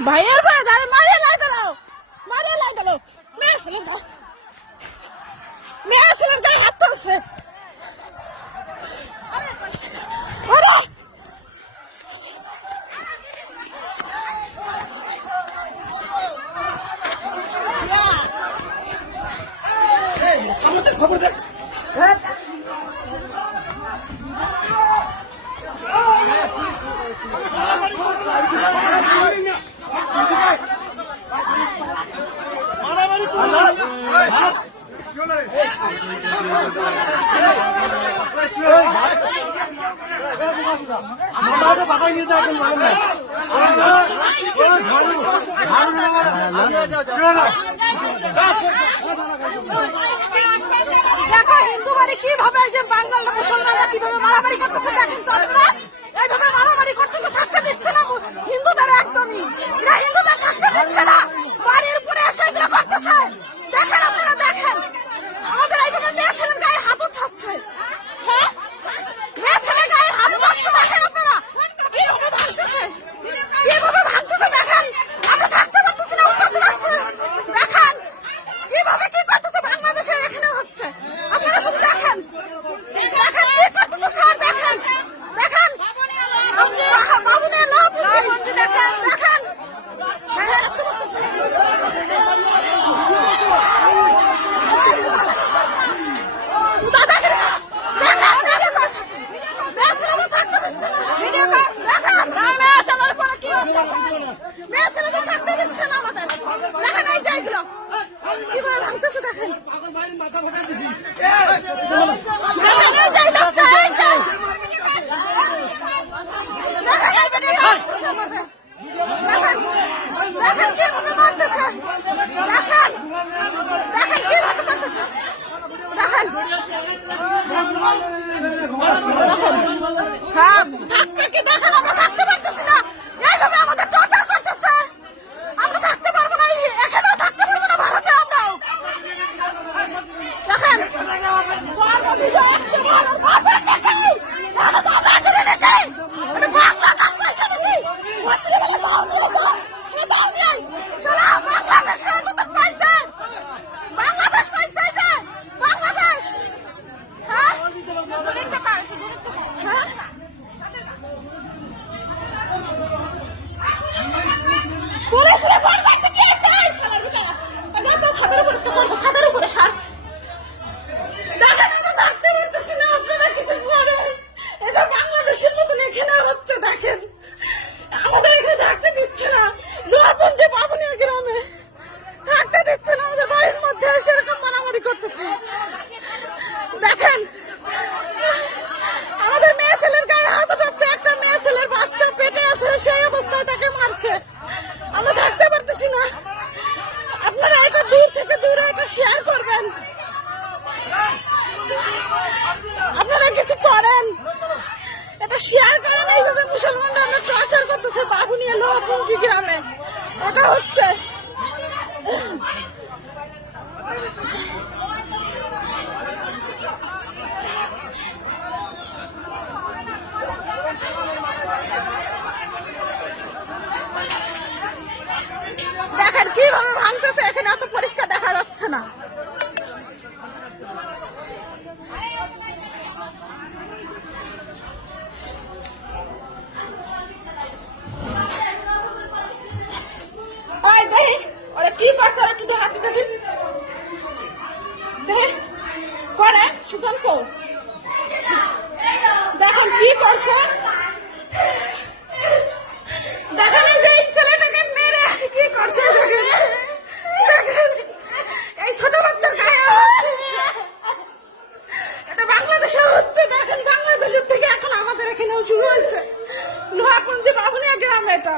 ভাইয়ের ভাই দাঁড়ে মারিয়ে লাই দিল মেয়ে ছেলের গায়ে হাত তুলছে। খবর দেখ বাবাই নিয়ে যাবেন দেখো হিন্দু বাড়ি কিভাবে একজন বাঙালরা মুসলমানরা কিভাবে মারামারি করতেছে দেখেন তো আপনারা এইভাবে মারামারি করতেছে থাকতে দিচ্ছে না হিন্দুদের একদমই এরা হিন্দুদের থাকতে দিচ্ছে না বাড়ির উপরে এসে এগুলো করতেছে দেখেন আপনারা দেখেন আমাদের এইভাবে মেয়ে ছেলের গায়ে হাত উঠাচ্ছে হ্যাঁ মেয়ে ছেলের গায়ে হাত উঠাচ্ছে দেখেন আপনারা কিভাবে ভাঙতেছে দেখেন আমরা থাকতে পারতেছি না উত্তর দিনাজপুরে দেখেন কিভাবে কি করতেছে বাংলাদেশে এখানে হচ্ছে আপনারা শুধু দেখেন দেখেন কি করতেছে স্যার দেখেন দেখেন বাবুনিয়া লোকবন্দি দেখেন দেখেন শেয়ার করেন এইভাবে মুসলমানরা আমরা টর্চার করতেছে বাবুনিয়া লোহাপুঞ্জি গ্রামে ওটা হচ্ছে দেখেন কিভাবে ভাঙতেছে এখানে এত পরিষ্কার দেখা যাচ্ছে না কি করছে ওরা কিন্তু হাতে দেখেন করে সুজন কো দেখেন কি করছে দেখেন যে ছেলেটাকে মেরে কি করছে দেখেন এই ছোট বাচ্চার গায়ে এটা বাংলাদেশে হচ্ছে দেখেন বাংলাদেশের থেকে এখন আমাদের এখানেও শুরু হয়েছে লোহাপুঞ্জি বাবুনিয়া গ্রাম এটা